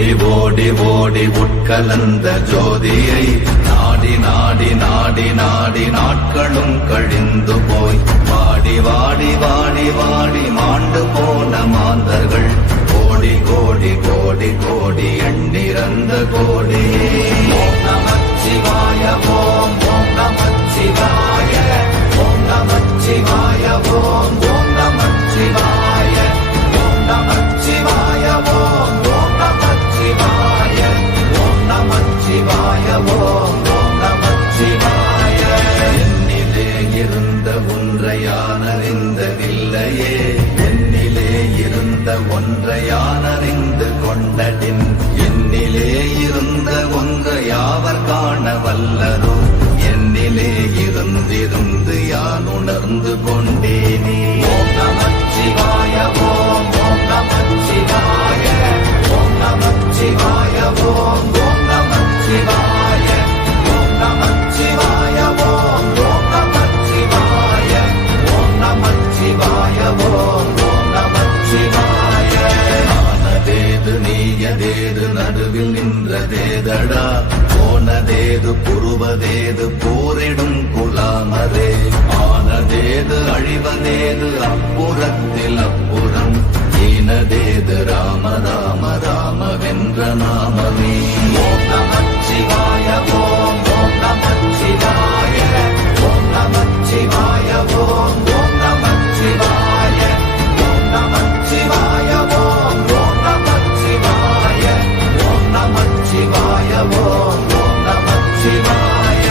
ஓடி ஓடி ஓடி உட்கலந்த ஜோதியை நாடி நாடி நாடி நாடி நாட்களும் கழிந்து போய் வாடி வாடி வாடி வாடி மாண்டு போன மாந்தர்கள் கோடி கோடி கோடி கோடி எண்ணிறந்த கோடி. ஓம் நமச்சிவாய ஓம் ஓம் நமச்சிவாய ஓம் நமச்சிவாய ஓம் ஓம் நமச்சிவாய ஓம் நமச்சிவாய ஓம் ஓம் நமச்சிவாய ஓம் நமச்சிவாய ஓம் ஓம் நமச்சிவாய. என்னிலே இருந்த ஒன்றையானறிந்ததில்லையே என்னிலே இருந்த ஒன்றையானறிந்து கொண்டடின் என்னிலே இருந்த ஒன்றையாவர் காண வல்லரோ என்னிலே இருந்திருந்து யான் உணர்ந்து கொண்டேனே. ஓம் நமச்சிவாய ஓம் ஓம் நமச்சிவாய ஓம் நமச்சிவாய ஓம் ஓம் நமச்சிவாய ஓம் நமச்சிவாய ஓம் ஓம் நமச்சிவாய ஓம் நமச்சிவாய ஓம் ஓம் நமச்சிவாய. ஆனதேது நீயதேது நடுவில் நின்றதேதடா போனதேது புருவதேது போரிடும் குலாமரே ஆனதேது அழிவதேது அப்புறத்தில் அப்புறம் ஈனதேது ராம ராம ராம வென்ற நாமமே. ஓம் நமச்சிவாய ஓம் ஓம் நமச்சிவாய ஓம் நமச்சிவாய ஓம் ஓம் நமச்சிவாய ஓம் நமச்சிவாய ஓம் ஓம் நமச்சிவாய ஓம் நமச்சிவாய ஓம் ஓம் நமச்சிவாய.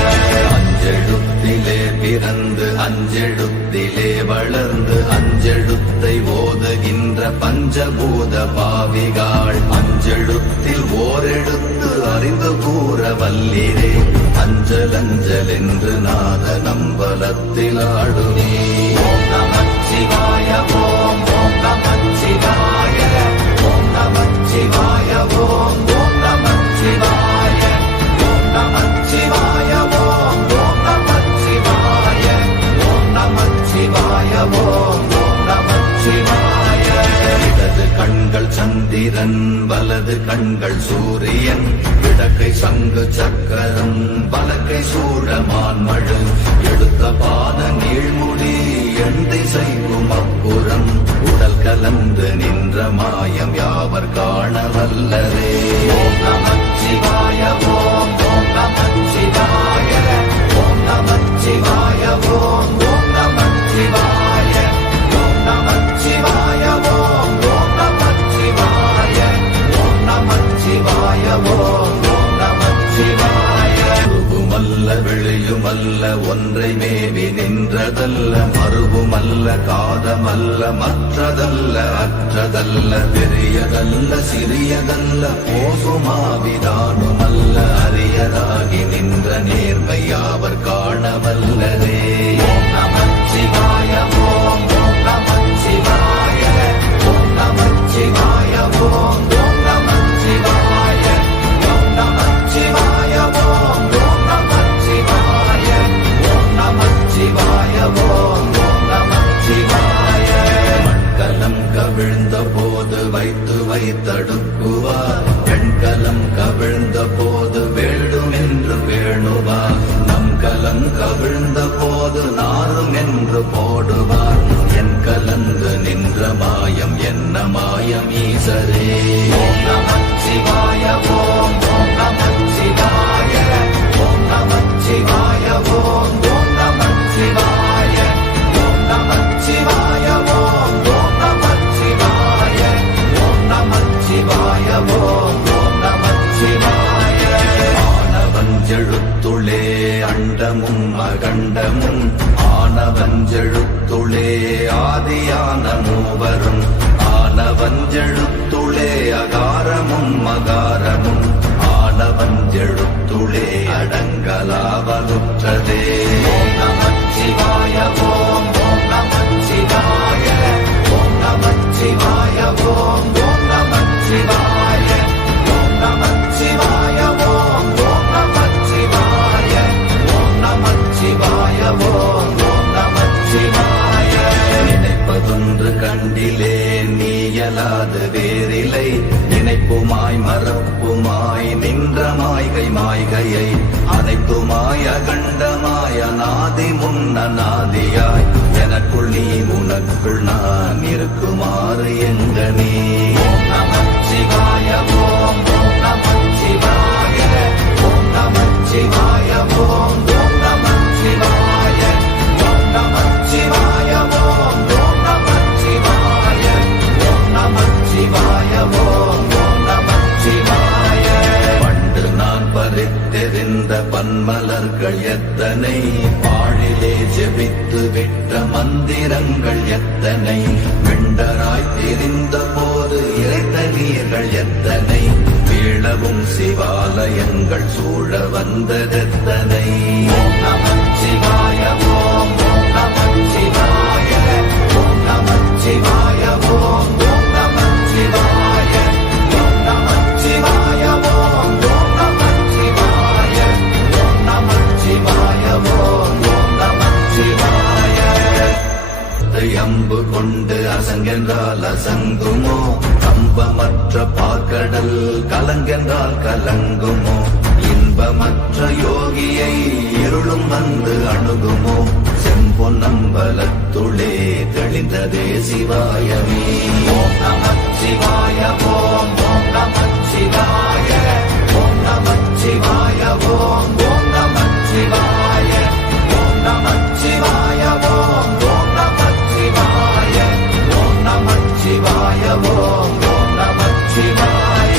அஞ்செழுத்திலே பிறந்து அஞ்செழுத்திலே வளர்ந்து அஞ்செழுத்தை ஓதுகின்ற பஞ்சபூத பாவிகாள் அஞ்செழுத்தில் ஓரெழுத்து அறிந்து கூற வல்லிரே அஞ்சல் அஞ்சல் என்று நாத நம்பலத்தில் ஆடுவே. ஓம் நமச்சிவாய ஓம் ஓம் நமச்சிவாய ஓம் நமச்சிவாய ஓம் ஓம் நமச்சிவாய ஓம் நமச்சிவாய ஓம் ஓம் நமச்சிவாய ஓம் நமச்சிவாய ஓம் ஓம் நமச்சிவாய. இடது கண்கள் சந்திரன் வலது கண்கள் சூரியன் இடக்கை சங்கு சக்கரம் வலக்கை சூழமான்மழு எடுத்த பாத நீழ்முடி எண் திசைக்கும் அப்புறம் உடல் கலந்து நின்ற மாயம் யாவர் காண வல்லரே. ஓம் நமச்சிவாய ஓம் ஓம் நமச்சிவாய ஓம் நமச்சிவாய ஓம் ஓம் நமச்சிவாய ஓம் நமச்சிவாய ஓம் ஓம் நமச்சிவாய ஓம் நமச்சிவாய ஓம் ஓம் நமச்சிவாய. உருவுமல்ல வெளியுமல்ல ஒன்றை மேவி நின்றதல்ல மறுவுமல்ல காதமல்ல மற்றதல்ல அற்றதல்ல பெரியதல்ல சிறியதல்ல போசுமாவிதானுமல்ல அரியதாகி நின்ற நேர்மை யாவர் காண வல்லரே. ஓம் நமச்சிவாய ஓம் ஓம் நமச்சிவாய ஓம் நமச்சிவாய ஓம் ஓம் நமச்சிவாய ஓம் நமச்சிவாய ஓம் ஓம் நமச்சிவாய ஓம் நமச்சிவாய ஓம் ஓம் நமச்சிவாய. மண்கலம் கவிழ்ந்த போது வைத்து வைத்தடுக்குவார் பெண்கலம் கவிழ்ந்த போது வேடும் என்று வேணுவார் நம் கலம் கவிழ்ந்த போது நாரும் என்று போடுவார் என் கலந்து நின்ற மாயம் என்ன மாயம் ஈசரே. ஓம் நமச்சிவாய ஓம் ஓம் நமச்சிவாய ஓம் நமச்சிவாய ஓம் ஓம் நமச்சிவாய ஓம் நமச்சிவாய ஓம் ஓம் நமச்சிவாய ஓம் நமச்சிவாய ஓம் ஓம் நமச்சிவாய. ஆனவஞ்செழுத்துளே அண்டமும் அகண்டமும் ஆனவஞ்செழுத்துளே ஆதியான மூவரும் ஆனவஞ்செழுத்துளே அகாரமும் மகாரமும் ஆனவஞ்செழுத்துளே அடங்கலாவலுற்றதே. ஓம் நமச்சிவாய ஓம் ஓம் நமச்சிவாய ஓம் நமச்சிவாய ஓம் ஓம் நமச்சிவாய ஓம் நமச்சிவாய ஓம் ஓம் நமச்சிவாய ஓம் நமச்சிவாய ஓம் ஓம் நமச்சிவாய. நினைப்பதொன்று கண்டிலே நீயலாது வேறிலை நினை நினைப்புமாய் மறப்புமாய் நின்ற மாய்கை மாய்கையை அனைத்துமாய் அகண்டமாய் அநாதி முன்னநாதியாய் எனக்குள் நீ உனக்குள் நான் இருக்குமாறு எங்கனே. ஓம் நமச்சிவாய ஓம் ஓம் நமச்சிவாய ஓம் நமச்சிவாய ஓம் ஓம் நமச்சிவாய ஓம் நமச்சிவாய ஓம் ஓம் நமச்சிவாய ஓம் நமச்சிவாய ஓம் ஓம் நமச்சிவாய. பண்டு நான் பறித்தெறிந்த பன்மலர்கள் எத்தனை பாழிலே ஜெபித்து விட்ட மந்திரங்கள் எத்தனை வெண்டராய் தெரிந்த போது இறைத்த நீர்கள் எத்தனை வீழவும் சிவாலயங்கள் சூழ வந்ததெத்தனை. ஓம் நமச்சிவாய ஓம் ஓம் நமச்சிவாய ஓம் நமச்சிவாய ஓம் ஓம் நமச்சிவாய ஓம் நமச்சிவாய ஓம் ஓம் நமச்சிவாய ஓம் நமச்சிவாய ஓம் ஓம் நமச்சிவாய. அம்பு கொண்டு அசங்கென்றால் அசங்குமோ கம்பமற்ற பாக்கடல் கலங்கென்றால் கலங்குமோ இன்பமற்ற யோகியை இருளும் வந்து அணுகுமோ செம்பொன்னம்பலத்துளே தெளிந்ததே சிவாயமே. ஓம் நமச்சிவாய ஓம் ஓம் நமச்சிவாய ஓம் நமச்சிவாய ஓம் ஓம் நமச்சிவாய ஓம் நமச்சிவாய ஓம் ஓம் நமச்சிவாய ஓம் நமச்சிவாய ஓம் ஓம் நமச்சிவாய.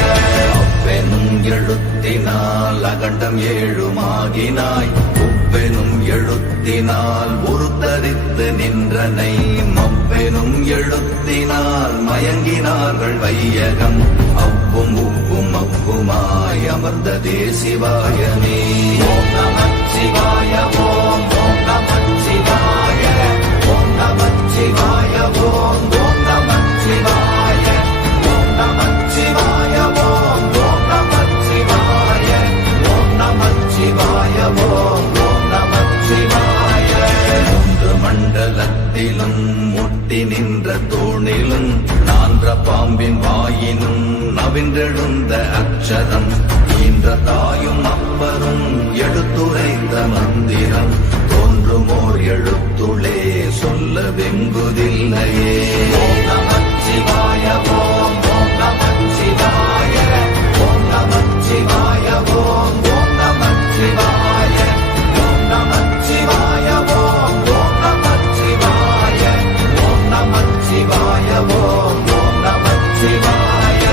அப்பெனும் எழுத்தினால் அகண்டம் ஏழுமாகினாய் உப்பெனும் எழுத்தினால் உருத்தரித்து நின்றனை மப்பெனும் எழுத்தினால் மயங்கினார்கள் வையகம் அவ்வும் உப்பும் அப்புமாய் அமர்ந்ததே சிவாயமே. ஓம் நமச்சிவாய ஓம் ஓம் நமச்சிவாய ஓம் நமச்சிவாய ஓம் ஓம் நமச்சிவாய ஓம் நமச்சிவாய ஓம் ஓம் நமச்சிவாய ஓம் நமச்சிவாய ஓம் ஓம் நமச்சிவாய. மூன்று மண்டலத்திலும் முட்டி நின்ற தூணிலும் நான்ற பாம்பின் வாயினும் நவின்றெழுந்த அக்ஷரம் ஈன்ற தாயும் அப்பரும் எடுத்துரைத்த மந்திரம் தோன்றுமோர் எழுத்துளே சொல்ல வெங்குதில்லையே. ஓம் நமச்சிவாய ஓம் ஓம் நமச்சிவாய ஓம் நமச்சிவாய ஓம் ஓம் நமச்சிவாய ஓம் நமச்சிவாய ஓம் ஓம் நமச்சிவாய ஓம் நமச்சிவாய ஓம் ஓம் நமச்சிவாய.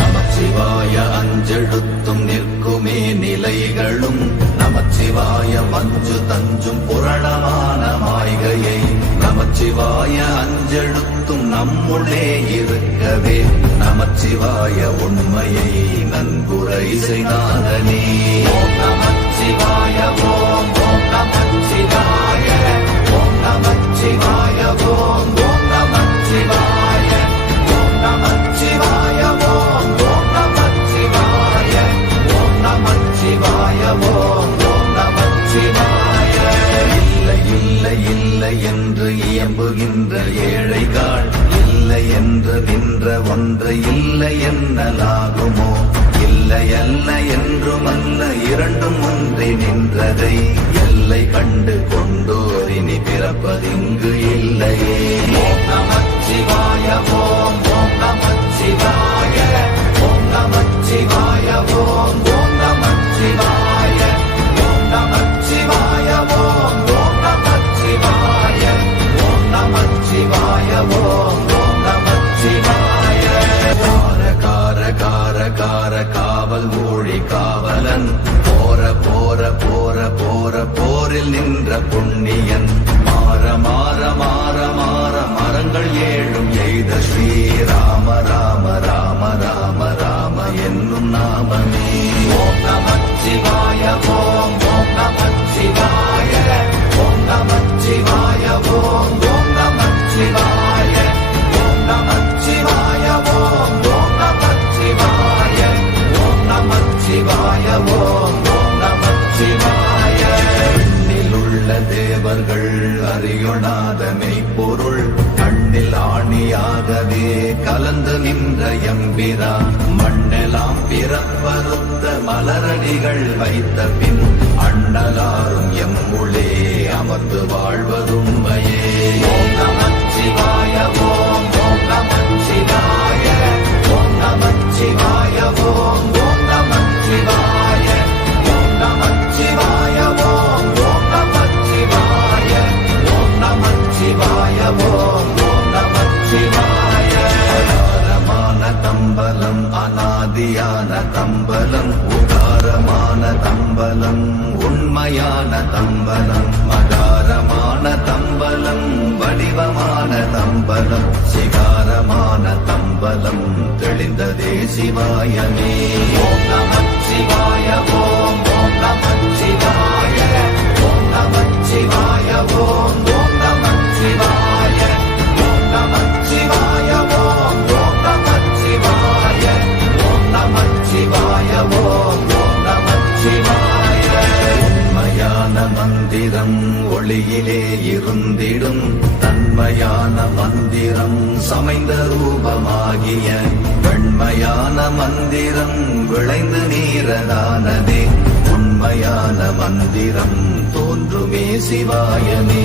நமச்சிவாய அஞ்செழுத்தும் நிற்குமே நிலைகளும் நமச்சிவாய மஞ்சு தஞ்சும் புரணமான மாய்கையை நமச்சிவாய அஞ்செழுத்தும் நம்முள்ளே இருக்கவே நமச்சிவாய உண்மையை நன்குரை செய்தானே. ஓம் நமச்சிவாய ஓம் ஓம் நமச்சிவாய ஓம் நமச்சிவாய ஓம் ஓம் நமச்சிவாய ஓம் நமச்சிவாய ஓம் ஓம் நமச்சிவாய ஓம் நமச்சிவாய ஓம் ஓம் நமச்சிவாய. இல்லை இல்லை இல்லை என்று இயம்புகின்ற ஏழைகள் இல்லை என்று நின்ற ஒன்று இல்லை என்னலாகுமோ இல்லை அல்ல என்றுமல்ல இரண்டும் ஒன்றி நின்றதை எல்லை கண்டு கொண்டோரினி பிறப்பதிங்கு இல்லையே. ஓம் நமச்சிவாய ஓம் ஓம் நமச்சிவாய ஓம் நமச்சிவாய ஓம் ஓம் நமச்சிவாய ஓம் நமச்சிவாய ஓம் ஓம் நமச்சிவாய ஓம் நமச்சிவாய ஓம் ஓம் நமச்சிவாய. கார கார கார கார காவல் மூழி காவலன் போர போர போர போர போரில் நின்ற புண்ணியன் மாற மாற மாற மாற மரங்கள் ஏழும் எய்த ஸ்ரீராம ராம ராம ராம ராம என்னும் நாமமே. ஓம் நமச்சிவாய ஓம் ஓம் நமச்சிவாய ஓம் நமச்சிவாய ஓம் ஓம் நமச்சிவாய ஓம் நமச்சிவாய ஓம் ஓம் நமச்சிவாய ஓம் நமச்சிவாய ஓம் ஓம் நமச்சிவாய. விண்ணிலுள்ள தேவர்கள் அறியொணாத மெய்ப்பொருள் கண்ணில் ஆணியாகவே கலந்து நின்ற எம்பிரா மண்ண எல்லாம் பிறப்பறுத்த மலரடிகள் வைத்த பின் அண்ணலாரும் எம்முளே அமர்ந்து வாழ்வதுண்மையே. ஓம் நமச்சிவாய ஓம் ஓம் நமச்சிவாய ஓம் நமச்சிவாய ஓம் ஓம் நமச்சிவாய ஓம் நமச்சிவாய ஓம் ஓம் நமச்சிவாய ஓம் நமச்சிவாய ஓம் ஓம் நமச்சிவாய. உகாரமான தம்பலம் அநாதியான தம்பலம் உகாரமான தம்பலம் உண்மையான தம்பலம் மகாரமான தம்பலம் வடிவமான தம்பலம் சிகாரமான தம்பலம் தெளிந்ததே சிவாயமே. ஓம் நமச்சிவாய ஓம் ஓம் நமச்சிவாய ஓம் நமச்சிவாய ஓம் ஓம் நமச்சிவாய ஓம் நமச்சிவாய ஓம் ஓம் நமச்சிவாய ஓம் நமச்சிவாய ஓம் ஓம் நமச்சிவாய. உண்மையான மந்திரம் ஒளியிலே இருந்திடும் தன்மையான மந்திரம் சமைந்த ரூபமாகிய வெண்மையான மந்திரம் விளைந்து நீரதானதே உண்மையான மந்திரம் தோன்றுமே சிவாயமே.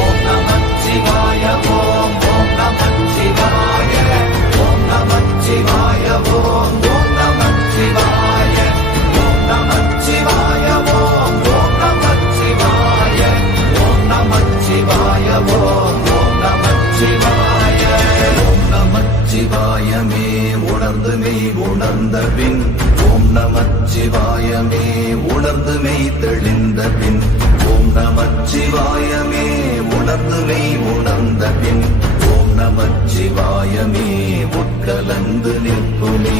ஓம் நமச்சிவாய ஓம் ஓம் நமச்சிவாய ஓம் நமச்சிவாய ஓம் ஓம் நமச்சிவாய ஓம் நமச்சிவாய ஓம் ஓம் நமச்சிவாய ஓம் நமச்சிவாய ஓம் ஓம் நமச்சிவாய. ஓம் நமச்சிவாயமே உணர்ந்து மெய் உணர்ந்த பின் ஓம் நமச்சிவாயமே உணர்ந்து மெய் தெளிந்த பின் ஓம் நமச்சிவாயமே உணர்ந்து மெய் உணர்ந்த பின் ஓம் நமச்சிவாயமே உட்கலந்து நிற்குமே.